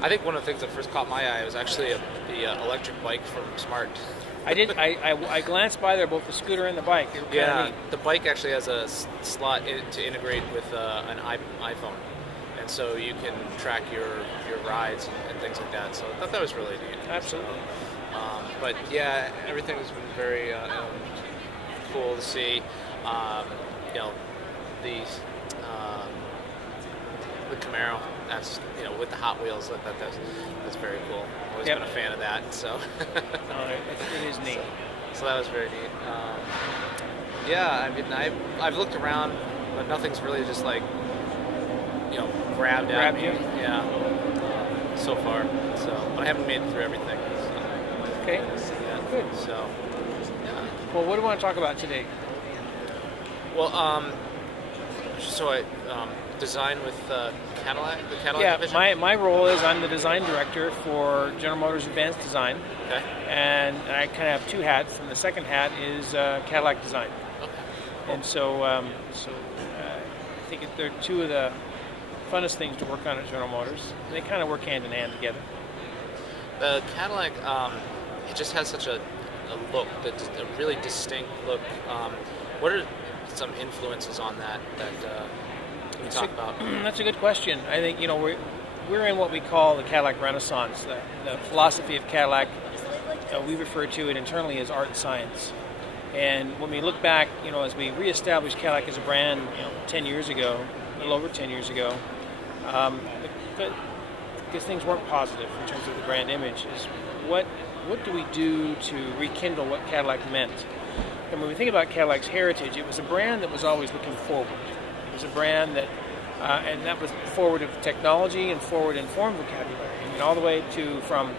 I think one of the things that first caught my eye was actually the electric bike from Smart. I did. I glanced by there, both the scooter and the bike. They were kinda Yeah, neat. the bike actually has a slot to integrate with an iPhone, and so you can track your rides and things like that. So I thought that was really neat. Absolutely. But yeah, everything has been very cool to see. You know, the Camaro. That's with the Hot Wheels. That's very cool. Always Yep. been a fan of that. So. It is neat. So that was very neat. Yeah, I mean, I've looked around, but nothing's really just like grabbed at me. You? Yeah, so far. So, but I haven't made it through everything. So, Okay. yeah. Good. So, yeah. Well, what do you want to talk about today? Well, so I design with Cadillac, the Cadillac Yeah, division. my role is I'm the design director for General Motors Advanced Design, Okay. and I kind of have two hats. And the second hat is Cadillac Design. Okay. And so, I think they're two of the funnest things to work on at General Motors. They kind of work hand in hand together. The Cadillac, it just has such a look, a really distinct look. What are some influences on that we talk about? That's a good question. I think we're in what we call the Cadillac Renaissance. The philosophy of Cadillac, we refer to it internally as art and science. And when we look back, as we reestablished Cadillac as a brand, 10 years ago, a little over 10 years ago, because things weren't positive in terms of the brand image, is what do we do to rekindle what Cadillac meant? And when we think about Cadillac's heritage, it was a brand that was always looking forward. It was a brand that, and that was forward of technology and forward in form vocabulary. I mean, all the way to from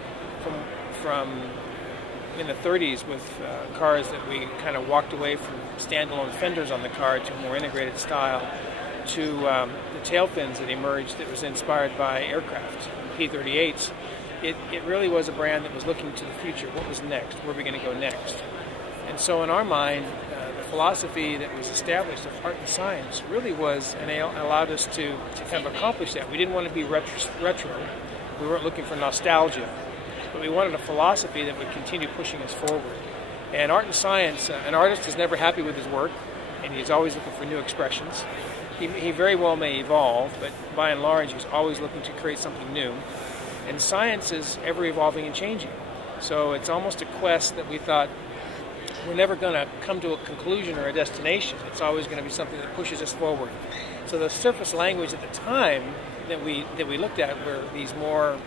in the 30s with cars that we kind of walked away from standalone fenders on the car to a more integrated style, to the tail fins that emerged that was inspired by aircraft, P-38s. It really was a brand that was looking to the future. What was next? Where are we going to go next? And so in our mind, the philosophy that was established of art and science really was, and it allowed us to kind of accomplish that. We didn't want to be retro. We weren't looking for nostalgia. But we wanted a philosophy that would continue pushing us forward. And art and science, an artist is never happy with his work, and he's always looking for new expressions. He very well may evolve, but by and large, he's always looking to create something new. And science is ever evolving and changing. So it's almost a quest that we thought we're never going to come to a conclusion or a destination. It's always going to be something that pushes us forward. So the surface language at the time that we looked at were these more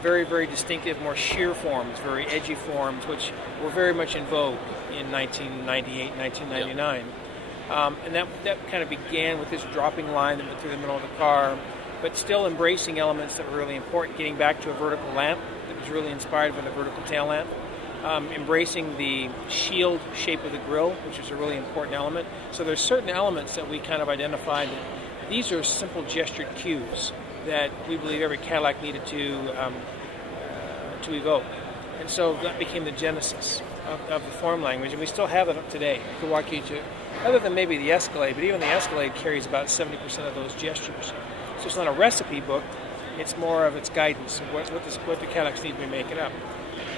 very, very distinctive, more sheer forms, very edgy forms, which were very much in vogue in 1998, 1999. And that kind of began with this dropping line that went through the middle of the car, but still embracing elements that were really important, getting back to a vertical lamp that was really inspired by the vertical tail lamp, embracing the shield shape of the grille, which is a really important element. So there's certain elements that we kind of identified that these are simple gestured cues that we believe every Cadillac needed to evoke. And so that became the genesis of the form language, and we still have it up today. I could walk you to, other than maybe the Escalade, but even the Escalade carries about 70% of those gestures. So it's not a recipe book, it's more of its guidance of what the Cadillacs need to be making up.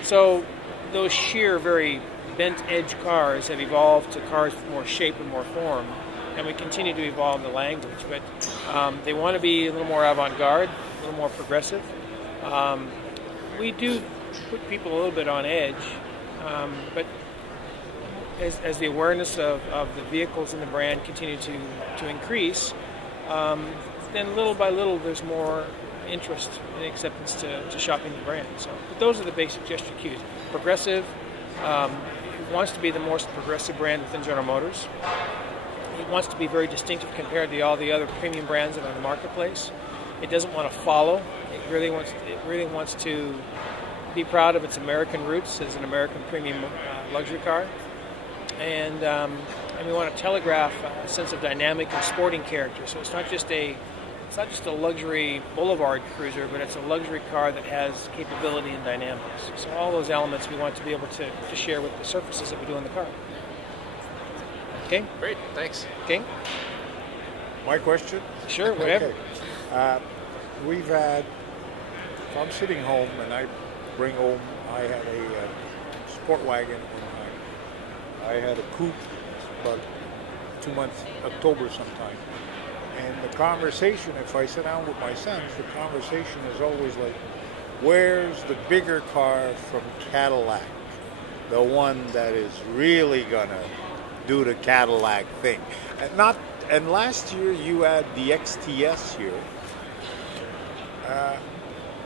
So those sheer, very bent edge cars have evolved to cars with more shape and more form, and we continue to evolve the language. But they want to be a little more avant-garde, a little more progressive. We do put people a little bit on edge, but as the awareness of the vehicles in the brand continue to increase, then little by little there's more interest and acceptance to shopping the brand. So, but those are the basic gesture cues. Progressive, wants to be the most progressive brand within General Motors. It wants to be very distinctive compared to all the other premium brands that are in the marketplace. It doesn't want to follow. It really wants to be proud of its American roots as an American premium luxury car. And we want to telegraph a sense of dynamic and sporting character. So it's not just a luxury boulevard cruiser, but it's a luxury car that has capability and dynamics. So all those elements we want to be able to share with the surfaces that we do in the car. Okay? Great, thanks. Okay? My question? Sure, whatever. Okay. We've had if I'm sitting home and I bring home, I had a sport wagon at one time. I had a coupe about 2 months, October sometime. And the conversation, if I sit down with my sons, the conversation is always like, where's the bigger car from Cadillac? The one that is really gonna do the Cadillac thing. And last year you had the XTS here.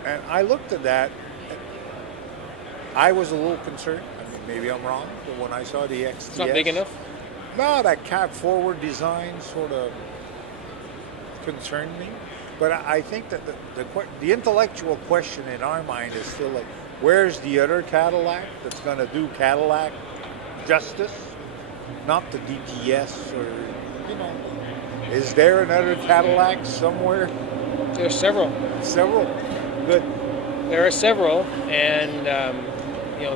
And I looked at that. I was a little concerned. I mean, maybe I'm wrong, but when I saw the XTS... It's not big enough? No, that cab forward design sort of concerned me. But I think that the intellectual question in our mind is still like, where's the other Cadillac that's going to do Cadillac justice? Not the DTS or, is there another Cadillac somewhere? There's several. Several? Good. There are several, and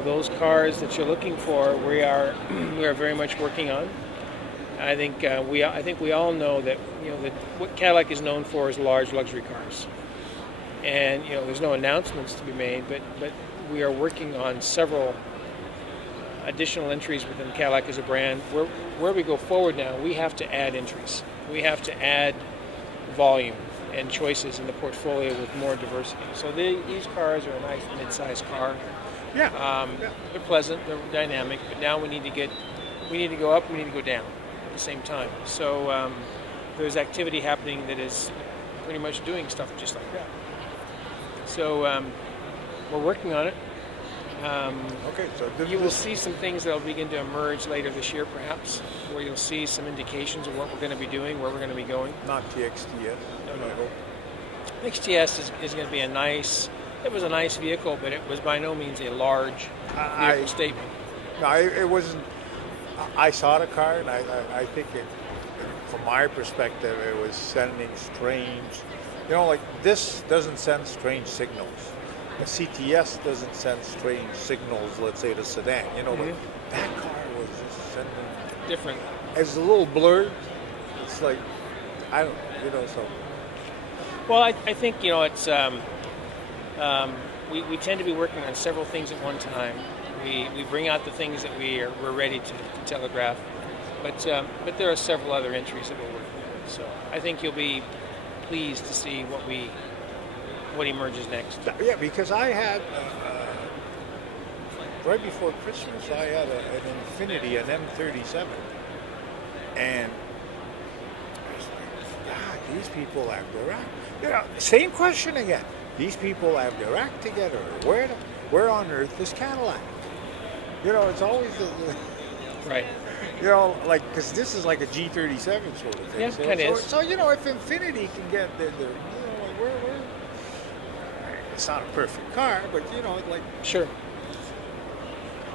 those cars that you're looking for, we are very much working on. I think we all know that that what Cadillac is known for is large luxury cars, and there's no announcements to be made, but we are working on several additional entries within Cadillac as a brand. Where we go forward now, we have to add entries. We have to add volume and choices in the portfolio with more diversity. So these cars are a nice mid-sized car. Yeah. They're pleasant, they're dynamic, but now we need to go up, we need to go down at the same time. So there's activity happening that is pretty much doing stuff just like that. So we're working on it. Okay, so you will see some things that will begin to emerge later this year, perhaps, where you'll see some indications of what we're going to be doing, where we're going to be going. Not the XTS. No. XTS is going to be it was a nice vehicle, but it was by no means a large vehicle statement. No, it wasn't. I saw the car, and I think from my perspective, it was sending strange, like this doesn't send strange signals. The CTS doesn't send strange signals, let's say the sedan. Like that car was just sending... Different. It's a little blurred. It's like, I don't, so... Well, I think, it's... we tend to be working on several things at one time. We bring out the things that we're ready to telegraph. But there are several other entries that we're working on. So I think you'll be pleased to see what emerges next. Yeah, because I had, right before Christmas, I had an Infiniti, an M37. And I was like, God, these people have their act. Same question again. These people have their act together. Where on earth is Cadillac? It's always the right. Because this is like a G37 sort of thing. Yeah, kind of is. So, if Infiniti can get where it's not a perfect car, but Sure.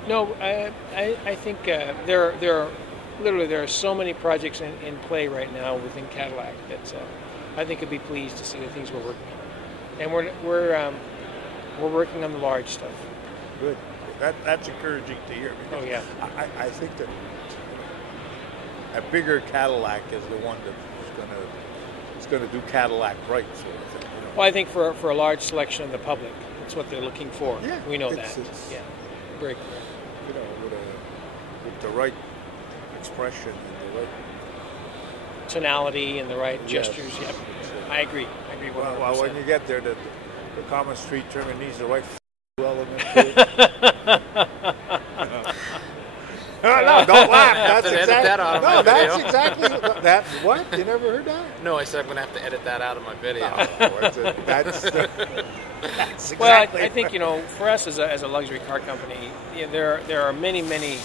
No, I think there are so many projects in play right now within Cadillac that I think you'll be pleased to see the things we're working on, and we're working on the large stuff. Good. That's encouraging to hear. Oh yeah. I think that a bigger Cadillac is the one that's going to do Cadillac right, sort of thing. Well, I think for a large selection of the public, that's what they're looking for. Yeah, we know that. Yeah, very clear. With the right expression and the right tonality and the right gestures. Yep. I agree. Well, when you get there, the common street term, it needs the right element to it. No, don't laugh. That's exactly that. What? You never heard that? No, I said I'm going to have to edit that out of my video. That's exactly. Well, I think for us as a luxury car company, there are many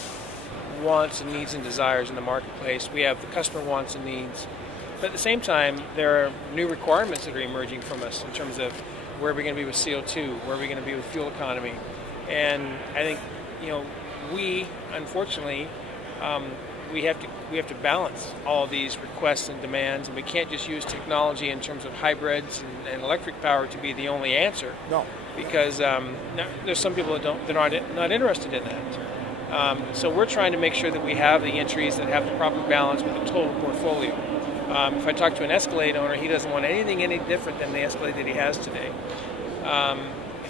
wants and needs and desires in the marketplace. We have the customer wants and needs, but at the same time, there are new requirements that are emerging from us in terms of where are we going to be with CO2, where are we going to be with fuel economy, and I think we unfortunately we have to balance all these requests and demands, and we can't just use technology in terms of hybrids and electric power to be the only answer. No, because there's some people that are not interested in that. So we're trying to make sure that we have the entries that have the proper balance with the total portfolio. If I talk to an Escalade owner, he doesn't want anything any different than the Escalade that he has today.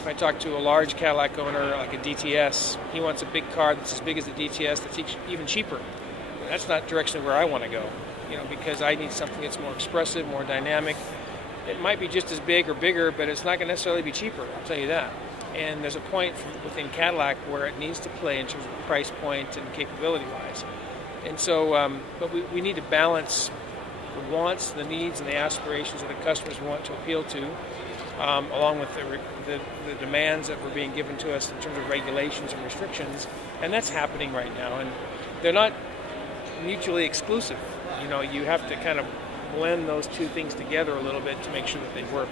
if I talk to a large Cadillac owner like a DTS, he wants a big car that's as big as the DTS that's even cheaper. That's not directionally where I want to go, because I need something that's more expressive, more dynamic. It might be just as big or bigger, but it's not going to necessarily be cheaper, I'll tell you that. And there's a point within Cadillac where it needs to play in terms of price point and capability-wise. And so, but we need to balance the wants, the needs, and the aspirations of the customers we want to appeal to, along with the demands that were being given to us in terms of regulations and restrictions. And that's happening right now. And they're not mutually exclusive. You have to kind of blend those two things together a little bit to make sure that they work.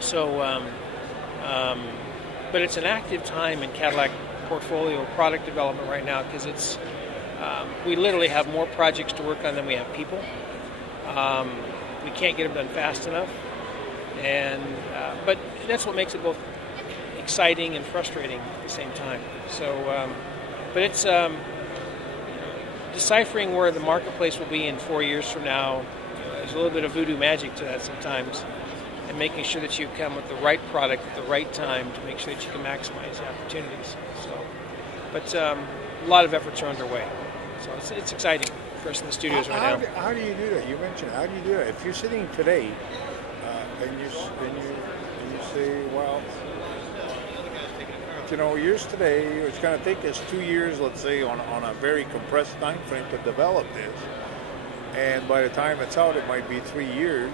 So, but it's an active time in Cadillac portfolio product development right now because it's we literally have more projects to work on than we have people. We can't get them done fast enough, and but that's what makes it both exciting and frustrating at the same time. So, but it's deciphering where the marketplace will be in 4 years from now. There's a little bit of voodoo magic to that sometimes, and making sure that you come with the right product at the right time to make sure that you can maximize the opportunities. So, but a lot of efforts are underway. So it's exciting for us in the studios right now. How do you do that? You mentioned how do you do that? If you're sitting today and you say, well, years today, it's going to take us 2 years, let's say, on a very compressed time frame to develop this, and by the time it's out, it might be 3 years.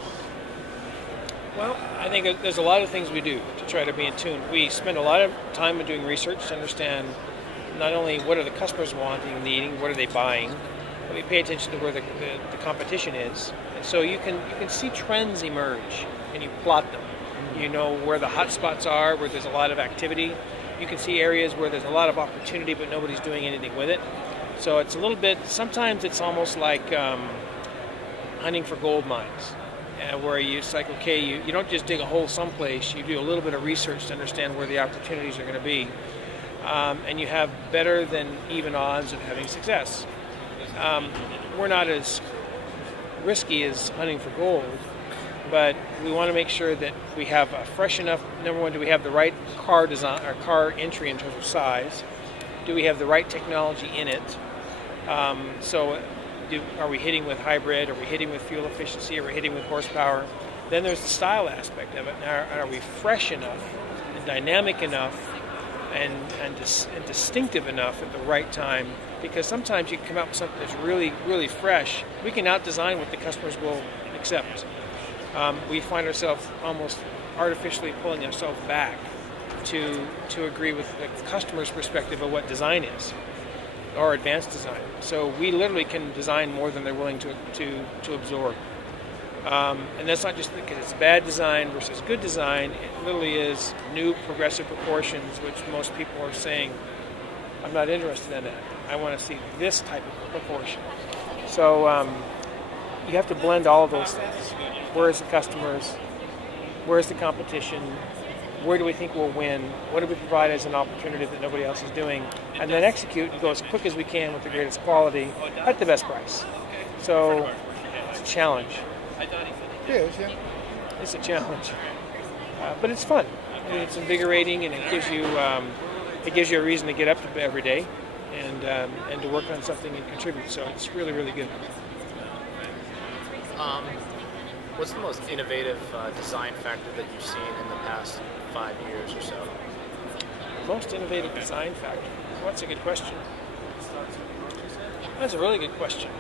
Well, I think there's a lot of things we do to try to be in tune. We spend a lot of time in doing research to understand not only what are the customers wanting and needing, what are they buying, but we pay attention to where the competition is. And so you can see trends emerge and you plot them. You know where the hot spots are, where there's a lot of activity. You can see areas where there's a lot of opportunity but nobody's doing anything with it. So it's a little bit, sometimes it's almost like hunting for gold mines. Where it's like, okay, you don't just dig a hole someplace, you do a little bit of research to understand where the opportunities are going to be. And you have better than even odds of having success. We're not as risky as hunting for gold, but we want to make sure that we have a fresh enough, number one, do we have the right car design or car entry in terms of size? Do we have the right technology in it? Are we hitting with hybrid? Are we hitting with fuel efficiency? Are we hitting with horsepower? Then there's the style aspect of it. Are we fresh enough and dynamic enough and distinctive enough at the right time? Because sometimes you can come out with something that's really, really fresh. We can out-design what the customers will accept. We find ourselves almost artificially pulling ourselves back to agree with the customer's perspective of what design is, or advanced design. So we literally can design more than they're willing to absorb. And that's not just because it's bad design versus good design. It literally is new progressive proportions, which most people are saying, I'm not interested in that. I want to see this type of proportion. So you have to blend all of those things. Where is the customers? Where is the competition? Where do we think we'll win? What do we provide as an opportunity that nobody else is doing? And then execute and go as quick as we can with the greatest quality at the best price. So it's a challenge. Yes, yeah. It's a challenge, but it's fun. I mean, it's invigorating, and it gives you a reason to get up every day and to work on something and contribute. So it's really, really good. What's the most innovative design factor that you've seen in the past 5 years or so? Most innovative design factor? Well, that's a good question. That's a really good question.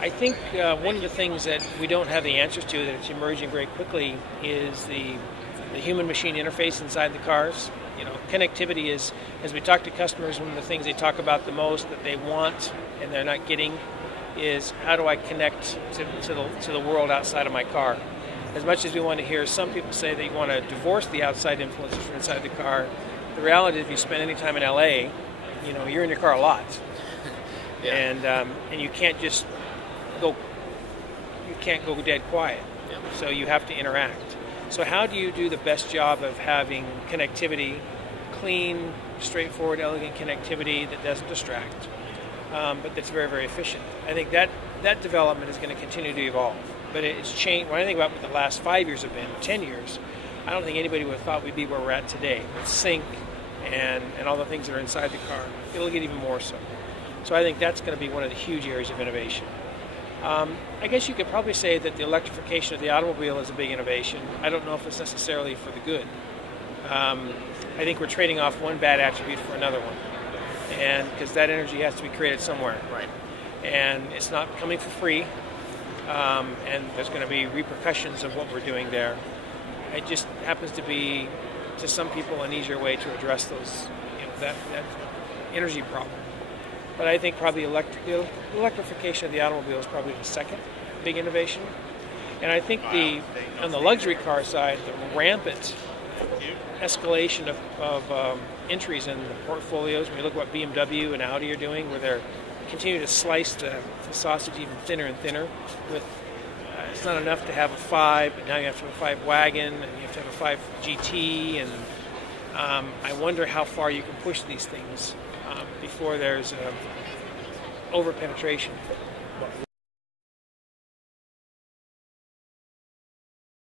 I think one of the things that we don't have the answers to, that it's emerging very quickly, is the human-machine interface inside the cars. Connectivity is, as we talk to customers, one of the things they talk about the most that they want and they're not getting is, how do I connect to the world outside of my car? As much as we want to hear some people say they want to divorce the outside influences from inside the car, the reality is if you spend any time in LA, you're in your car a lot. Yeah. And you can't just go dead quiet. Yeah. So you have to interact. So how do you do the best job of having connectivity, clean, straightforward, elegant connectivity that doesn't distract, but that's very, very efficient. I think that development is going to continue to evolve. But it's changed. When I think about what the last 5 years have been, 10 years, I don't think anybody would have thought we'd be where we're at today with sync and all the things that are inside the car. It'll get even more so. So I think that's going to be one of the huge areas of innovation. I guess you could probably say that the electrification of the automobile is a big innovation. I don't know if it's necessarily for the good. I think we're trading off one bad attribute for another one, and because that energy has to be created somewhere. Right. And it's not coming for free, and there's going to be repercussions of what we're doing there. It just happens to be, to some people, an easier way to address those, that energy problem. But I think probably the electrification of the automobile is probably the second big innovation. And I think on the luxury car side, the rampant escalation of entries in the portfolios. When you look at what BMW and Audi are doing, where they're continuing to slice the sausage even thinner and thinner. With it's not enough to have a 5, but now you have to have a 5 wagon, and you have to have a 5 GT, and I wonder how far you can push these things before there's over penetration.